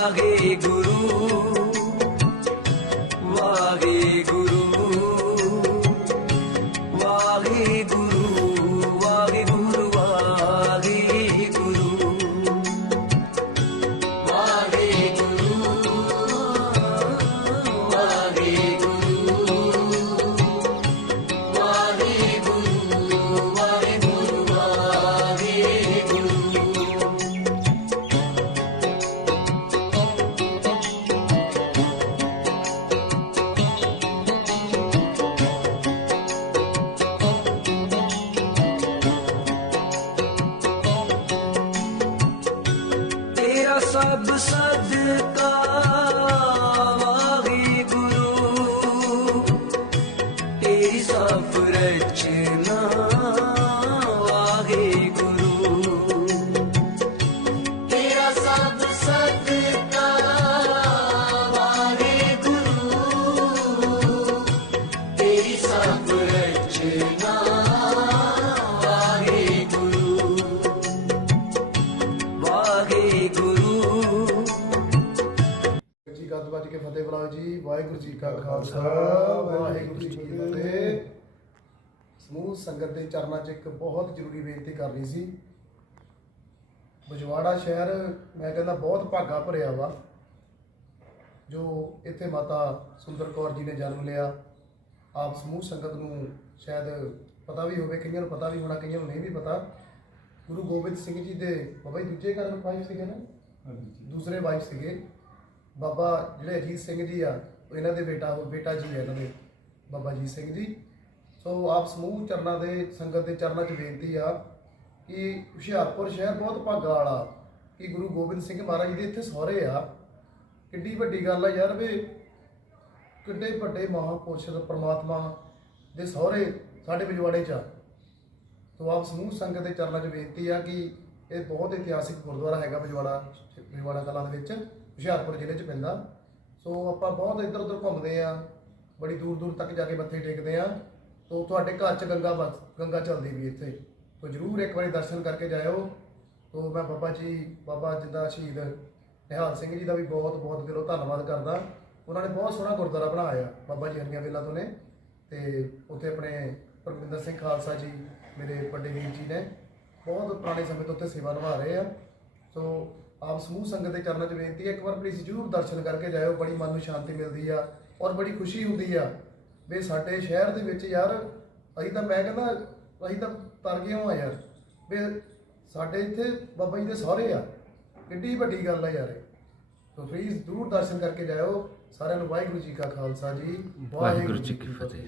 लागे गुरु ਸਭ ਸਦਕਾ ਜੀ ਗੱਦ ਵੱਜ ਕੇ ਫਤਿਹ ਬੁਲਾਓ ਜੀ। ਵਾਹਿਗੁਰੂ ਜੀ ਕਾ ਖਾਲਸਾ ਵਾਹਿਗੁਰੂ ਜੀ ਕੀ ਫਤਿਹ। ਸਮੂਹ ਸੰਗਤ ਦੇ ਚਰਨਾਂ 'ਚ ਇੱਕ ਬਹੁਤ ਜ਼ਰੂਰੀ ਬੇਨਤੀ ਕਰਨੀ ਸੀ। ਬਜਵਾੜਾ ਸ਼ਹਿਰ ਮੈਂ ਕਹਿੰਦਾ ਬਹੁਤ ਭਾਗਾ ਭਰਿਆ ਵਾ ਜੋ ਇੱਥੇ ਮਾਤਾ ਸੁੰਦਰ ਕੌਰ ਜੀ ਨੇ ਜਨਮ ਲਿਆ। ਆਪ ਸਮੂਹ ਸੰਗਤ ਨੂੰ ਸ਼ਾਇਦ ਪਤਾ ਵੀ ਹੋਵੇ ਕਈਆਂ ਨੂੰ ਪਤਾ ਵੀ ਹੋਣਾ ਕਈਆਂ ਨੂੰ ਨਹੀਂ ਵੀ ਪਤਾ। ਗੁਰੂ ਗੋਬਿੰਦ ਸਿੰਘ ਜੀ ਦੇ ਬਾਬਾ ਜੀ ਦੂਜੇ ਘਰ ਵਾਈਫ ਸੀਗੇ ਨਾ? ਦੂਸਰੇ ਵਾਈਫ ਸੀਗੇ। ਬਾਬਾ ਜਿਹੜੇ ਅਜੀਤ ਸਿੰਘ ਜੀ ਆ, ਉਹ ਇਹਨਾਂ ਦੇ ਬੇਟਾ, ਉਹ ਬੇਟਾ ਜੀ ਹੈ ਇਹਨਾਂ ਦੇ, ਬਾਬਾ ਅਜੀਤ ਸਿੰਘ ਜੀ। ਸੋ ਆਪ ਸਮੂਹ ਚਰਨਾਂ ਦੇ, ਸੰਗਤ ਦੇ ਚਰਨਾਂ 'ਚ ਬੇਨਤੀ ਆ ਕਿ ਹੁਸ਼ਿਆਰਪੁਰ ਸ਼ਹਿਰ ਬਹੁਤ ਭਾਗਾ ਵਾਲਾ, ਕਿ ਗੁਰੂ ਗੋਬਿੰਦ ਸਿੰਘ ਮਹਾਰਾਜ ਦੇ ਇੱਥੇ ਸਹੁਰੇ ਆ। ਕਿੱਡੀ ਵੱਡੀ ਗੱਲ ਆ ਯਾਰ ਵੀ ਕਿੱਡੇ ਵੱਡੇ ਮਹਾਪੁਰਸ਼ ਪਰਮਾਤਮਾ ਦੇ ਸਹੁਰੇ ਸਾਡੇ ਵਿਜਵਾੜੇ 'ਚ ਆ। ਸੋ ਆਪ ਸਮੂਹ ਸੰਗਤ ਦੇ ਚਰਨਾਂ 'ਚ ਬੇਨਤੀ ਆ ਕਿ ਇਹ ਬਹੁਤ ਇਤਿਹਾਸਿਕ ਗੁਰਦੁਆਰਾ ਹੈਗਾ ਵਿਜਵਾੜਾ ਵਿਜਵਾੜਾ ਕਲਾਂ ਦੇ ਵਿੱਚ। ਹੁਸ਼ਿਆਰਪੁਰ ਜ਼ਿਲ੍ਹੇ 'ਚ ਪੈਂਦਾ। ਸੋ ਆਪਾਂ ਬਹੁਤ ਇੱਧਰ ਉੱਧਰ ਘੁੰਮਦੇ ਆ ਬੜੀ ਦੂਰ ਦੂਰ ਤੱਕ ਜਾ ਕੇ ਮੱਥੇ ਟੇਕਦੇ ਆ ਸੋ ਤੁਹਾਡੇ ਘਰ 'ਚ ਗੰਗਾ ਵਸ, ਗੰਗਾ ਚੱਲਦੀ ਵੀ ਇੱਥੇ। ਸੋ ਜਰੂਰ ਇੱਕ ਵਾਰੀ ਦਰਸ਼ਨ ਕਰਕੇ ਜਾਇਓ। ਤੋ ਮੈਂ ਬਾਬਾ ਜੀ, ਬਾਬਾ ਜਿੱਦਾਂ ਸ਼ਹੀਦ ਨਿਹਾਲ ਸਿੰਘ ਜੀ ਦਾ ਵੀ ਬਹੁਤ ਬਹੁਤ ਦਿਲੋਂ ਧੰਨਵਾਦ ਕਰਦਾ। ਉਹਨਾਂ ਨੇ ਬਹੁਤ ਸੋਹਣਾ ਗੁਰਦੁਆਰਾ ਬਣਾਇਆ, ਬਾਬਾ ਜੀ ਹਰੀਆਂ ਵੇਲਾ ਤੋਂ ਨੇ। ਤੇ ਉੱਥੇ ਆਪਣੇ ਪਰਮਿੰਦਰ ਸਿੰਘ ਖਾਲਸਾ ਜੀ, ਮੇਰੇ ਵੱਡੇ ਵੀਰ ਜੀ ਨੇ। ਬਹੁਤ ਪੁਰਾਣੇ ਸਮੇਂ ਤੋਂ ਉੱਥੇ ਸੇਵਾ ਨਿਭਾ ਰਹੇ ਆ। ਸੋ ਆਪ ਸਮੂਹ ਸੰਗਤ ਦੇ ਚਰਨਾਂ 'ਚ ਬੇਨਤੀ ਹੈ ਇੱਕ ਵਾਰ ਪਲੀਜ਼ ਜਰੂਰ ਦਰਸ਼ਨ ਕਰਕੇ ਜਾਇਓ ਬੜੀ ਮਨ ਨੂੰ ਸ਼ਾਂਤੀ ਮਿਲਦੀ ਆ ਔਰ ਬੜੀ ਖੁਸ਼ੀ ਹੁੰਦੀ ਆ। ਵੀ ਸਾਡੇ ਸ਼ਹਿਰ ਦੇ ਵਿੱਚ ਯਾਰ ਅਸੀਂ ਤਾਂ ਮੈਂ ਕਹਿੰਦਾ ਅਸੀਂ ਤਾਂ ਤਰ ਗਏ ਹਾਂ ਯਾਰ। ਵੀ ਸਾਡੇ ਇੱਥੇ ਬਾਬਾ ਜੀ ਦੇ ਸਹੁਰੇ ਆ ਕਿੱਡੀ ਵੱਡੀ ਗੱਲ ਆ ਯਾਰ। ਸੋ ਪਲੀਜ਼ ਜਰੂਰ ਦਰਸ਼ਨ ਕਰਕੇ ਜਾਇਓ। ਸਾਰਿਆਂ ਨੂੰ ਵਾਹਿਗੁਰੂ ਜੀ ਕਾ ਖਾਲਸਾ ਜੀ ਵਾਹਿਗੁਰੂ ਜੀ ਕੀ ਫਤਿਹ।